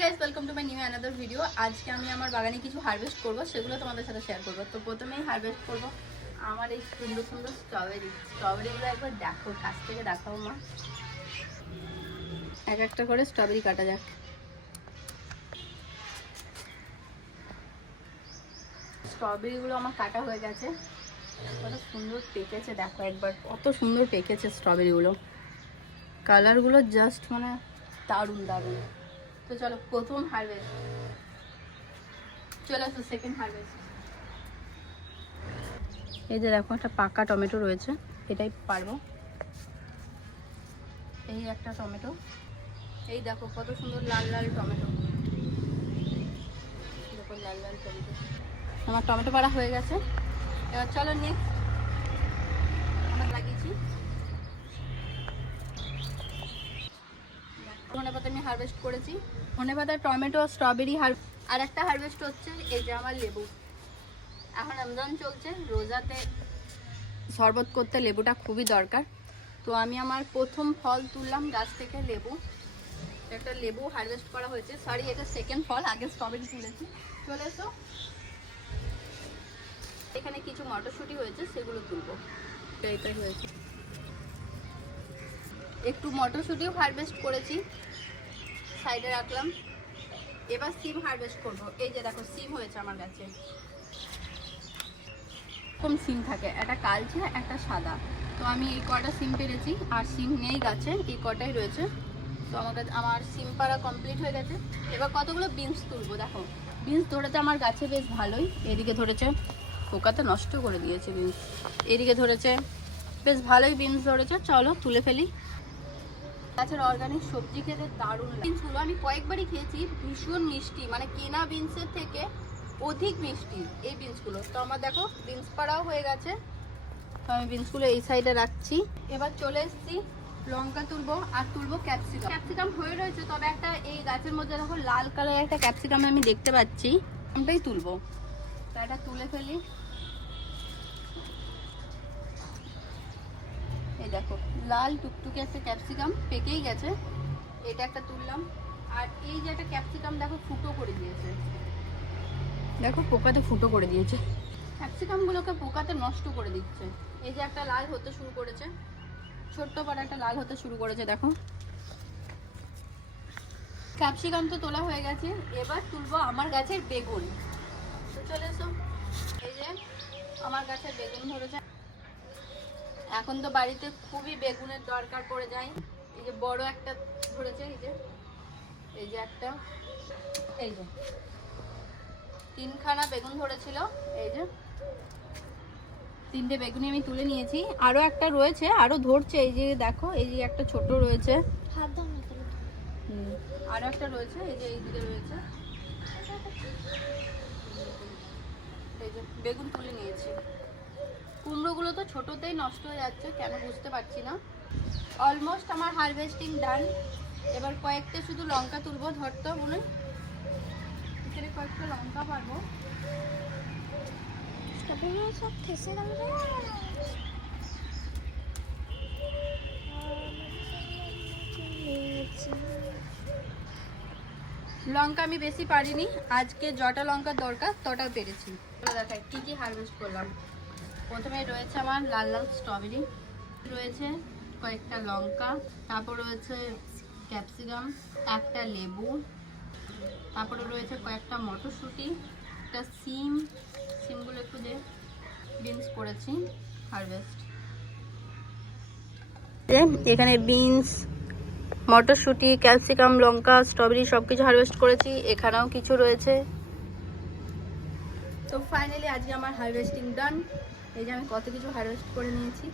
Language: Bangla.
Guys, welcome to my new another video. আজকে আমি আমার বাগানে কিছু হারভেস্ট করব, সেগুলো তোমাদের সাথে শেয়ার করব। তো প্রথমেই হারভেস্ট করব আমার এই সুন্দর সুন্দর স্ট্রবেরিগুলো একবার দেখো, কাছ থেকে দেখাও মা। এক একটা করে স্ট্রবেরি কাটা যাক। স্ট্রবেরিগুলো আমার কাটা হয়ে গেছে, কত সুন্দর পেকেছে দেখো একবার, কত সুন্দর পেকেছে স্ট্রবেরিগুলো। কালারগুলো জাস্ট মানে দারুণ দারুণ। তো চলো প্রথম হারভেস্ট, চলে আসো সেকেন্ড হারভেস্ট। এই যে দেখো একটা পাকা টমেটো রয়েছে, এটাই পারবো। এই একটা টমেটো, এই দেখো কত সুন্দর লাল লাল টমেটো, দেখো লাল লাল টমেটো। আমার টমেটো পাড়া হয়ে গেছে। এবার চলো নেক্সট আমরা লাগিয়েছি ধনেপাতা, আমি হারভেস্ট করেছি ধনেপাতা, টমেটো, স্ট্রবেরি। আর একটা হারভেস্ট হচ্ছে এই যে আমার লেবু। এখন রমজান চলছে, রোজাতে শরবত করতে লেবুটা খুবই দরকার। তো আমি আমার প্রথম ফল তুললাম গাছ থেকে, লেবু। একটা লেবু হারভেস্ট করা হয়েছে, সরি এটা সেকেন্ড ফল, আগে স্ট্রবেরি তুলেছি। চলে এসো, এখানে কিছু মটরশুঁটি হয়েছে, সেগুলো তুলবো। এইটাই হয়েছে, একটু মটরশুঁটিও হারভেস্ট করেছি, সাইডে রাখলাম। এবার সিম হারভেস্ট করব। এই যে দেখো সিম হয়েছে আমার গাছে, এরকম সিম থাকে, একটা কালচে একটা সাদা। তো আমি এই কটা সিম পেরেছি, আর সিম নেই গাছে, এই কটাই রয়েছে। তো আমার সিম পাড়া কমপ্লিট হয়ে গেছে। এবার কতগুলো বিনস তুলবো। দেখো বিনস ধরেছে আমার গাছে বেশ ভালোই, এদিকে ধরেছে, পোকাতে নষ্ট করে দিয়েছে বিনস। এদিকে ধরেছে বেশ ভালোই বিনস ধরেছে, চলো তুলে ফেলি। গাছের অর্গানিক সবজি খেতে দারুণ লাগে। বিনসগুলো আমি কয়েকবারই খেয়েছি, ভীষণ মিষ্টি, মানে কেনা বিনসের থেকে অধিক মিষ্টি এই বিনসগুলো। তো আমার দেখো বিনস পাড়াও হয়ে গেছে, তো আমি বিনসগুলো এই সাইডে রাখছি। এবার চলে এসেছি লঙ্কা তুলবো, আর তুলবো ক্যাপসিকাম। ক্যাপসিকাম হয়ে রয়েছে, তবে একটা এই গাছের মধ্যে দেখো লাল কালারের একটা ক্যাপসিকাম আমি দেখতে পাচ্ছি, আমটাই তুলবো। তো এটা তুলে ফেলি। এই দেখো লাল টুকটুকে একটা ক্যাপসিকাম পেকেই গেছে, এটা একটা তুললাম। আর এই যে একটা ক্যাপসিকাম দেখো ফুটো করে দিয়েছে, দেখো পোকাতে ফুটো করে দিয়েছে। ক্যাপসিকামগুলোকে পোকাতে নষ্ট করে দিচ্ছে। এই যে একটা লাল হতে শুরু করেছে, ছোট্ট পাড়া একটা লাল হতে শুরু করেছে দেখো। ক্যাপসিকাম তো তোলা হয়ে গেছে, এবার তুলবো আমার গাছের বেগুন। তো চলে এসো, এই যে আমার গাছের বেগুন ধরেছে। এখন তো বাড়িতে খুবই বেগুনের দরকার পড়ে যায়। এই যে বড় একটা ধরেছে, এই যে একটা, এই যে তিনখানা বেগুন ধরেছিল, এই যে তিনটে বেগুনি আমি তুলে নিয়েছি। আরো একটা রয়েছে, আরো ধরছে, এই যে দেখো, এই যে একটা ছোট রয়েছে, আরো একটা রয়েছে, এই যে এইদিকে রয়েছে। এই যে বেগুন তুলে নিয়েছি। কুমড়োগুলো তো ছোটতেই নষ্ট হয়ে যাচ্ছে, কেন বুঝতে পারছি না। অলমোস্ট আমার হারভেস্টিং ডান। এবার কয়েকটা শুধু লঙ্কা তুলবো, ধরতো মনে এখানে কয়েকটা লঙ্কা পারবো। লঙ্কা আমি বেশি পারিনি, আজকে যটা লঙ্কার দরকার তটা পেরেছি। দেখাই কি কি হারভেস্ট করলাম। প্রথমে রয়েছে আমার লাল লাল স্ট্রবেরি, রয়েছে কয়েকটা লঙ্কা, তারপর রয়েছে ক্যাপসিকাম, একটা লেবু, তারপরে রয়েছে কয়েকটা মটরশুঁটি, একটা সিম, সিমগুলো একটু দিয়ে বিনস করেছি হারভেস্ট। এখানে বিনস, মটরশুঁটি, ক্যাপসিকাম, লঙ্কা, স্ট্রবেরি সব কিছু হারভেস্ট করেছি। এখানেও কিছু রয়েছে। তো ফাইনালি আজকে আমার হারভেস্টিং ডান। এই যে আমি কত কিছু হারভেস্ট করে নিয়েছি।